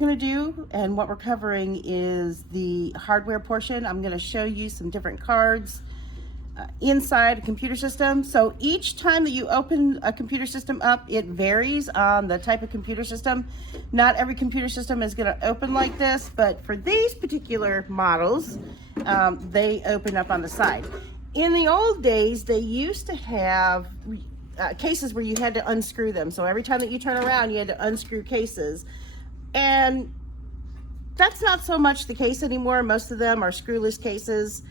going to do and what we're covering is the hardware portion. I'm going to show you some different cards inside a computer system. So each time that you open a computer system up, it varies on the type of computer system. Not every computer system is going to open like this, but for these particular models, they open up on the side. In the old days, they used to have cases where you had to unscrew them. So every time that you turn around, you had to unscrew cases. And that's not so much the case anymore. Most of them are screwless cases.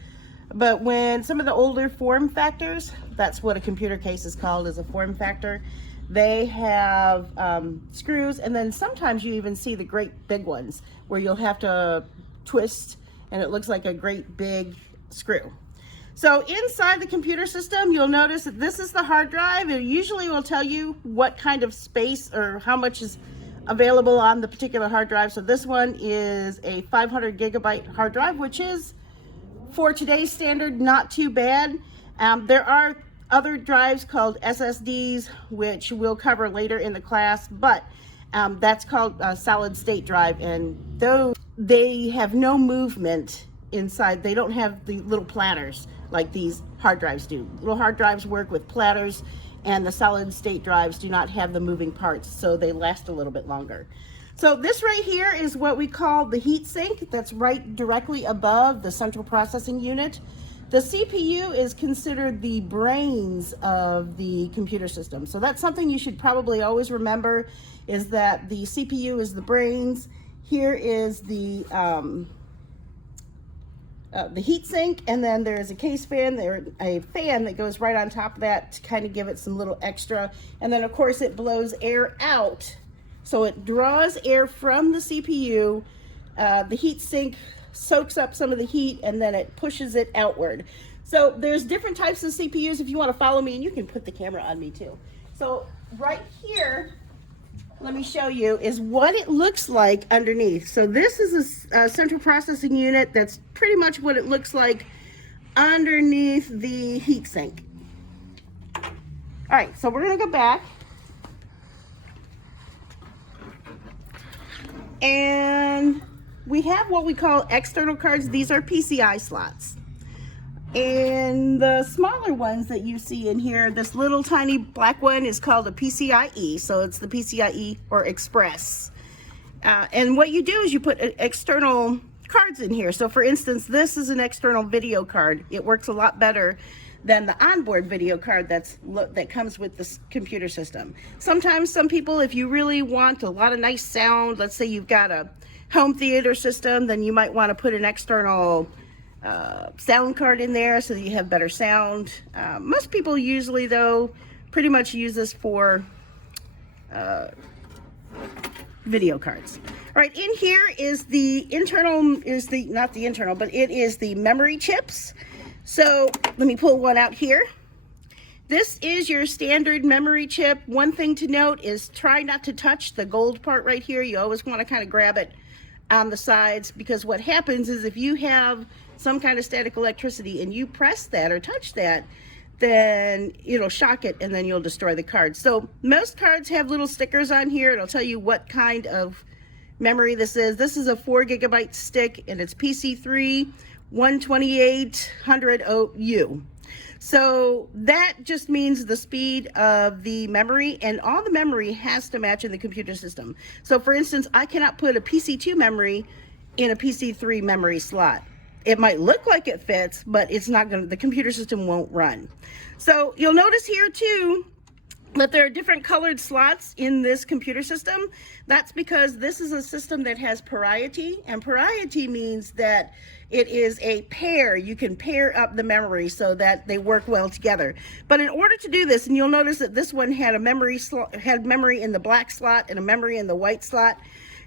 But when some of the older form factors, that's what a computer case is called, is a form factor, they have screws, and then sometimes you even see the great big ones where you'll have to twist and it looks like a great big screw. So inside the computer system, you'll notice that this is the hard drive. It usually will tell you what kind of space or how much is available on the particular hard drive. So this one is a 500 gigabyte hard drive, which is, for today's standard, not too bad. There are other drives called SSDs, which we'll cover later in the class, but that's called a solid state drive, and though they have no movement inside, they don't have the little platters like these hard drives do. Little hard drives work with platters, and the solid state drives do not have the moving parts, so they last a little bit longer. So this right here is what we call the heat sink. That's right directly above the central processing unit. The CPU is considered the brains of the computer system. So that's something you should probably always remember, is that the CPU is the brains. Here is the heat sink, and then there's a case fan, a fan that goes right on top of that to kind of give it some little extra. And then of course it blows air out. So it draws air from the CPU, the heat sink soaks up some of the heat, and then it pushes it outward. So there's different types of CPUs if you want to follow me, and you can put the camera on me too. So right here, let me show you, is what it looks like underneath. So this is a central processing unit. That's pretty much what it looks like underneath the heat sink. All right, so we're going to go back. And we have what we call external cards. These are PCI slots. And the smaller ones that you see in here, this little tiny black one is called a PCIe. So it's the PCIe or Express. And what you do is you put external cards in here. So for instance, this is an external video card. It works a lot better than the onboard video card that comes with this computer system. Sometimes some people, if you really want a lot of nice sound, let's say you've got a home theater system, then you might want to put an external sound card in there so that you have better sound. Most people usually, though, pretty much use this for video cards. All right, in here is the internal, not the internal, but it is the memory chips. So let me pull one out here. This is your standard memory chip. One thing to note is try not to touch the gold part right here. You always want to kind of grab it on the sides, because what happens is if you have some kind of static electricity and you press that or touch that, then it'll shock it and then you'll destroy the card. So most cards have little stickers on here. It'll tell you what kind of memory this is. This is a 4 gigabyte stick, and it's PC3 12800U. So that just means the speed of the memory, and all the memory has to match in the computer system. So for instance, I cannot put a PC2 memory in a PC3 memory slot. It might look like it fits, but it's not going to, the computer system won't run. So you'll notice here too that there are different colored slots in this computer system. That's because this is a system that has parity, and parity means that it is a pair. You can pair up the memory so that they work well together. But in order to do this, and you'll notice that this one had a memory slot, had memory in the black slot and a memory in the white slot.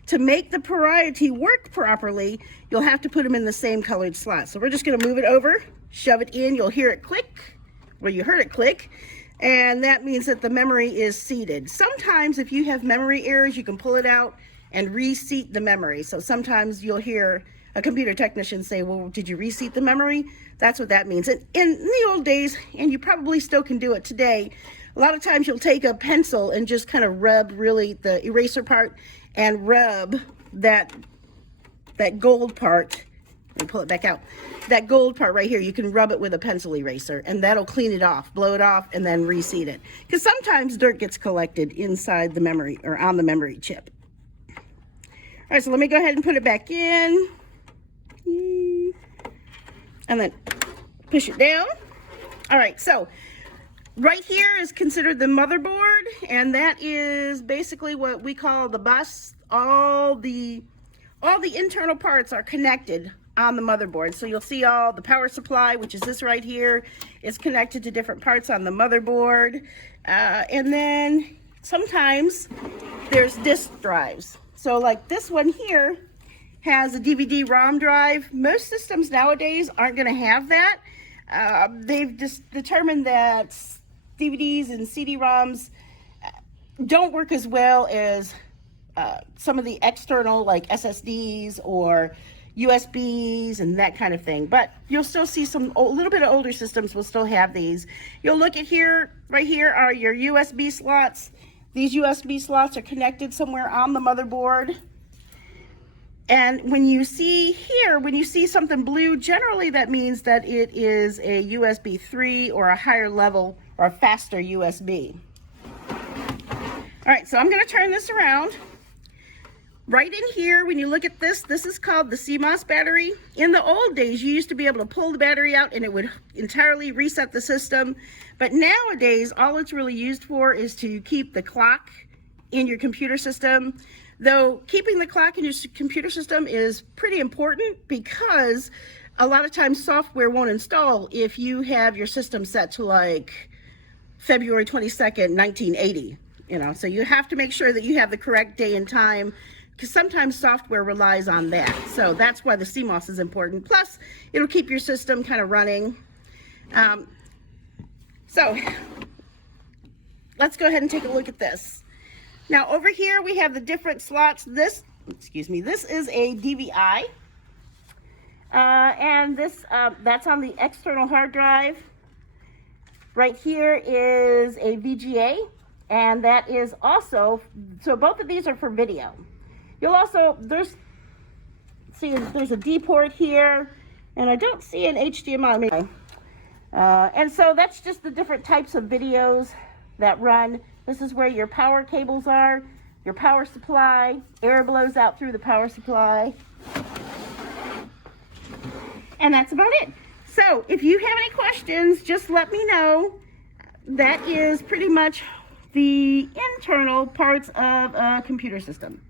To make the parity work properly, you'll have to put them in the same colored slot. So we're just going to move it over, shove it in. You'll hear it click, well, you heard it click, and that means that the memory is seated. Sometimes if you have memory errors, you can pull it out and reseat the memory. So sometimes you'll hear a computer technician say, well, did you reseat the memory? That's what that means. And in the old days, and you probably still can do it today, a lot of times you'll take a pencil and just kind of rub really the eraser part and rub that gold part, let me pull it back out, that gold part right here, you can rub it with a pencil eraser and that'll clean it off, blow it off, and then reseat it. Because sometimes dirt gets collected inside the memory or on the memory chip. All right, so let me go ahead and put it back in. And then push it down. All right, so right here is considered the motherboard, and that is basically what we call the bus. All the internal parts are connected on the motherboard. So you'll see all the power supply, which is this right here, is connected to different parts on the motherboard. And then sometimes there's disk drives. So like this one here has a DVD-ROM drive. Most systems nowadays aren't going to have that. They've just determined that DVDs and CD-ROMs don't work as well as some of the external like SSDs or USBs and that kind of thing. But you'll still see some, a little bit of older systems will still have these. You'll look at here, right here are your USB slots. These USB slots are connected somewhere on the motherboard. And when you see here, when you see something blue, generally that means that it is a USB 3 or a higher level or a faster USB. All right, so I'm going to turn this around. Right in here, when you look at this, this is called the CMOS battery. In the old days, you used to be able to pull the battery out and it would entirely reset the system. But nowadays, all it's really used for is to keep the clock in your computer system. Though keeping the clock in your computer system is pretty important because a lot of times software won't install if you have your system set to like February 22nd, 1980. You know, so you have to make sure that you have the correct day and time, because sometimes software relies on that. So that's why the CMOS is important. Plus, it'll keep your system kind of running. So let's go ahead and take a look at this. Now over here we have the different slots. This is a DVI. And this, that's on the external hard drive. Right here is a VGA, and that is also, so both of these are for video. You'll also, there's a D port here, and I don't see an HDMI. And so that's just the different types of videos that run. This is where your power cables are, your power supply, air blows out through the power supply. And that's about it. So if you have any questions, just let me know. That is pretty much the internal parts of a computer system.